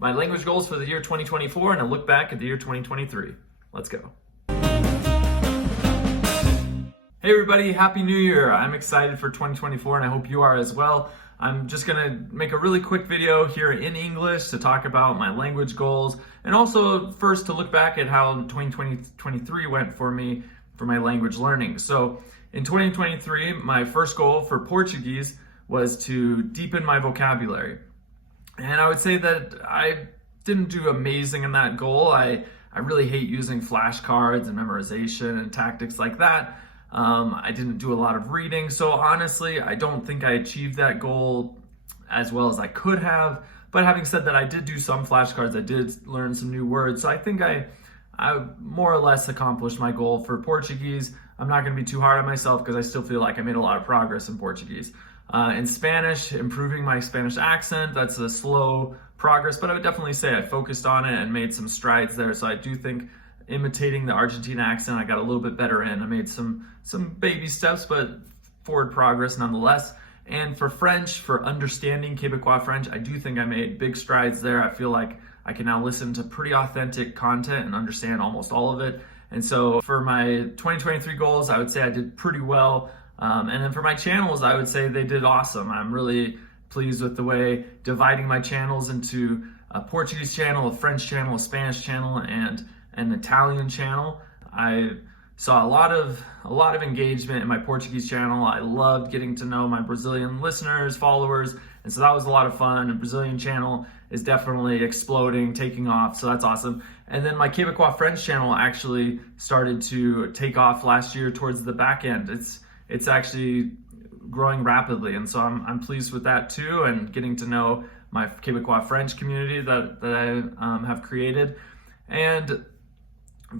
my language goals for the year 2024 and a look back at the year 2023. Let's go. Hey everybody, Happy New Year. I'm excited for 2024 and I hope you are as well. I'm just gonna make a really quick video here in English to talk about my language goals and also first to look back at how 2023 went for me for my language learning. So in 2023, my first goal for Portuguese was to deepen my vocabulary. And I would say that I didn't do amazing in that goal. I really hate using flashcards and memorization and tactics like that. I didn't do a lot of reading, so honestly, I don't think I achieved that goal as well as I could have. But having said that, I did do some flashcards, I did learn some new words, so I think I more or less accomplished my goal for Portuguese. I'm not going to be too hard on myself because I still feel like I made a lot of progress in Portuguese. In Spanish, improving my Spanish accent, that's a slow progress, but I would definitely say I focused on it and made some strides there, so I do think imitating the Argentine accent, I got a little bit better in. I made some baby steps, but forward progress nonetheless. And for French, for understanding Quebecois French, I do think I made big strides there. I feel like I can now listen to pretty authentic content and understand almost all of it. And so for my 2023 goals, I would say I did pretty well. And then for my channels, I would say they did awesome. I'm really pleased with the way dividing my channels into a Portuguese channel, a French channel, a Spanish channel, and an Italian channel. I saw a lot of engagement in my Portuguese channel. I loved getting to know my Brazilian listeners, followers, and so that was a lot of fun. The Brazilian channel is definitely exploding, taking off, so that's awesome. And then my Quebecois French channel actually started to take off last year towards the back end. It's actually growing rapidly, and so I'm pleased with that too, and getting to know my Quebecois French community that I have created. And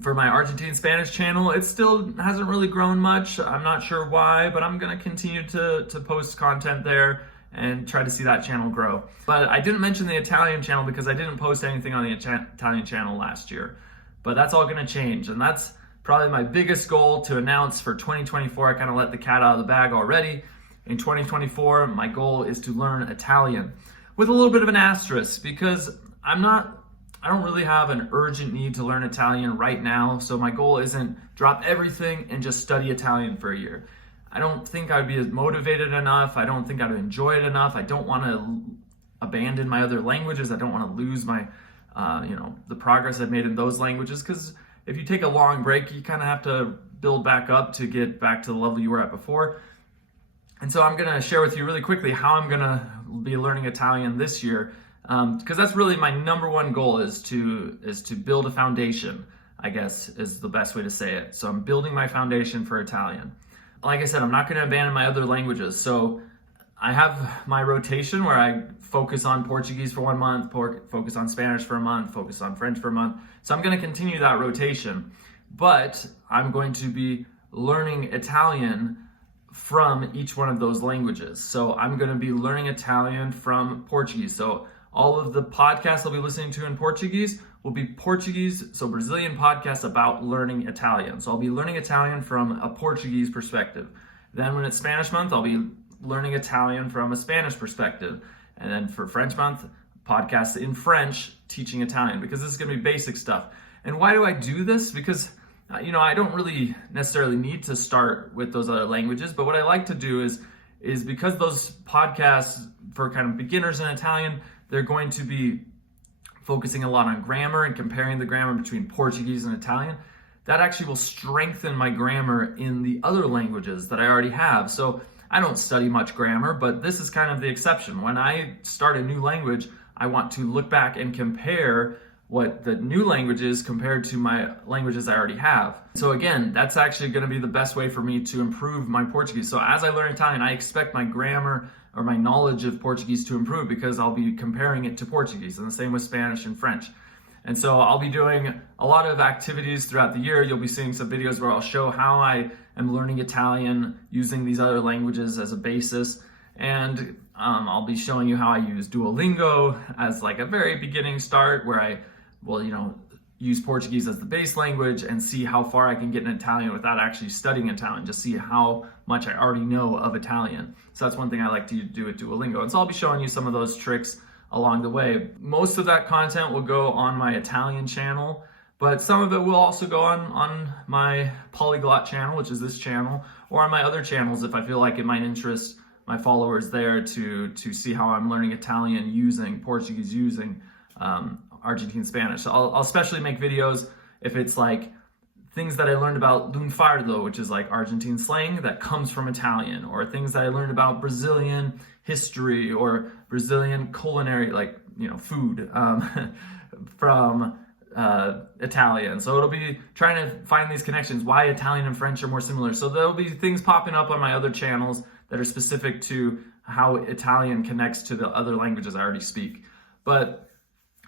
for my Argentine Spanish channel, it still hasn't really grown much. I'm not sure why, but I'm gonna continue to post content there and try to see that channel grow. But I didn't mention the Italian channel because I didn't post anything on the Italian channel last year. But that's all gonna change, and that's probably my biggest goal to announce for 2024. I kind of let the cat out of the bag already. In 2024, my goal is to learn Italian with a little bit of an asterisk because I don't really have an urgent need to learn Italian right now, so my goal isn't drop everything and just study Italian for a year. I don't think I'd be as motivated enough. I don't think I'd enjoy it enough. I don't want to abandon my other languages. I don't want to lose my, the progress I've made in those languages, because if you take a long break, you kind of have to build back up to get back to the level you were at before. And so I'm going to share with you really quickly how I'm going to be learning Italian this year. Because that's really my number one goal is to build a foundation, I guess is the best way to say it. So I'm building my foundation for Italian. Like I said, I'm not going to abandon my other languages. So I have my rotation where I focus on Portuguese for 1 month, focus on Spanish for a month, focus on French for a month. So I'm going to continue that rotation, but I'm going to be learning Italian from each one of those languages. So I'm going to be learning Italian from Portuguese. So all of the podcasts I'll be listening to in Portuguese will be Portuguese, so Brazilian podcasts about learning Italian. So I'll be learning Italian from a Portuguese perspective. Then when it's Spanish month, I'll be learning Italian from a Spanish perspective. And then for French month, podcasts in French teaching Italian, because this is going to be basic stuff. And why do I do this? Because I don't really necessarily need to start with those other languages, but what I like to do is because those podcasts for kind of beginners in Italian, they're going to be focusing a lot on grammar and comparing the grammar between Portuguese and Italian. That actually will strengthen my grammar in the other languages that I already have. So I don't study much grammar, but this is kind of the exception. When I start a new language, I want to look back and compare what the new language is compared to my languages I already have. So again, that's actually going to be the best way for me to improve my Portuguese. So as I learn Italian, I expect my grammar or my knowledge of Portuguese to improve because I'll be comparing it to Portuguese, and the same with Spanish and French. And so I'll be doing a lot of activities throughout the year. You'll be seeing some videos where I'll show how I am learning Italian using these other languages as a basis. And I'll be showing you how I use Duolingo as like a very beginning start where I will, use Portuguese as the base language and see how far I can get in Italian without actually studying Italian, just see how much I already know of Italian. So that's one thing I like to do with Duolingo. And so I'll be showing you some of those tricks along the way. Most of that content will go on my Italian channel, but some of it will also go on my Polyglot channel, which is this channel, or on my other channels if I feel like it might interest my followers there to see how I'm learning Italian using Portuguese, using Argentine Spanish. So I'll especially make videos if it's like things that I learned about lunfardo, which is like Argentine slang that comes from Italian, or things that I learned about Brazilian history or Brazilian culinary, like, you know, food from Italian. So it'll be trying to find these connections, why Italian and French are more similar. So there'll be things popping up on my other channels that are specific to how Italian connects to the other languages I already speak. But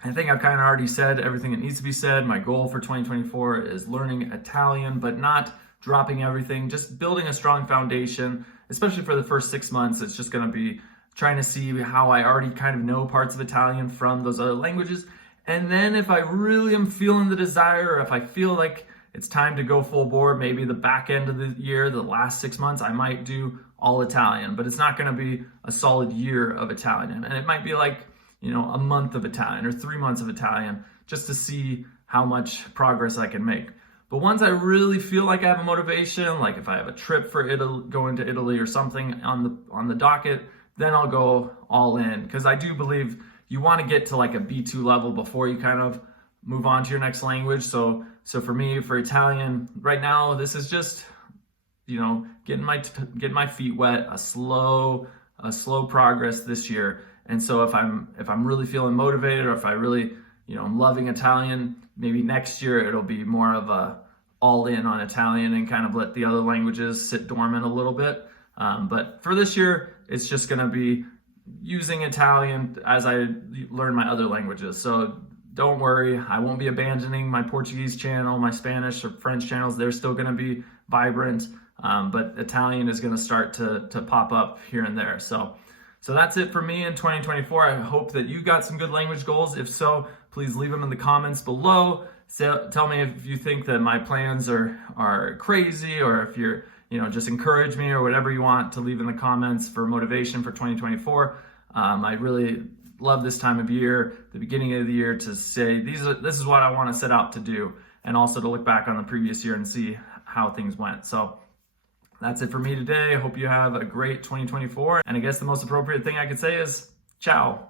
I think I've kind of already said everything that needs to be said. My goal for 2024 is learning Italian, but not dropping everything, just building a strong foundation, especially for the first 6 months. It's just going to be trying to see how I already kind of know parts of Italian from those other languages. And then if I really am feeling the desire, or if I feel like it's time to go full bore, maybe the back end of the year, the last 6 months, I might do all Italian, but it's not going to be a solid year of Italian. And it might be like, you know, a month of Italian or 3 months of Italian, just to see how much progress I can make. But once I really feel like I have a motivation, like if I have a trip for Italy, going to Italy or something on the docket, then I'll go all in. Because I do believe you want to get to like a B2 level before you kind of move on to your next language. So for me, for Italian, right now, this is just, you know, getting my feet wet, a slow progress this year. And so if I'm really feeling motivated, or if I really, you know, I'm loving Italian, maybe next year it'll be more of a all in on Italian and kind of let the other languages sit dormant a little bit. But for this year, it's just going to be using Italian as I learn my other languages. So don't worry, I won't be abandoning my Portuguese channel, my Spanish or French channels. They're still going to be vibrant, but Italian is going to start to pop up here and there. So that's it for me in 2024. I hope that you got some good language goals. If so, please leave them in the comments below. Tell me if you think that my plans are crazy, or if you're, you know, just encourage me, or whatever you want to leave in the comments for motivation for 2024. I really love this time of year, the beginning of the year, to say this is what I want to set out to do, and also to look back on the previous year and see how things went. So that's it for me today. I hope you have a great 2024. And I guess the most appropriate thing I could say is ciao.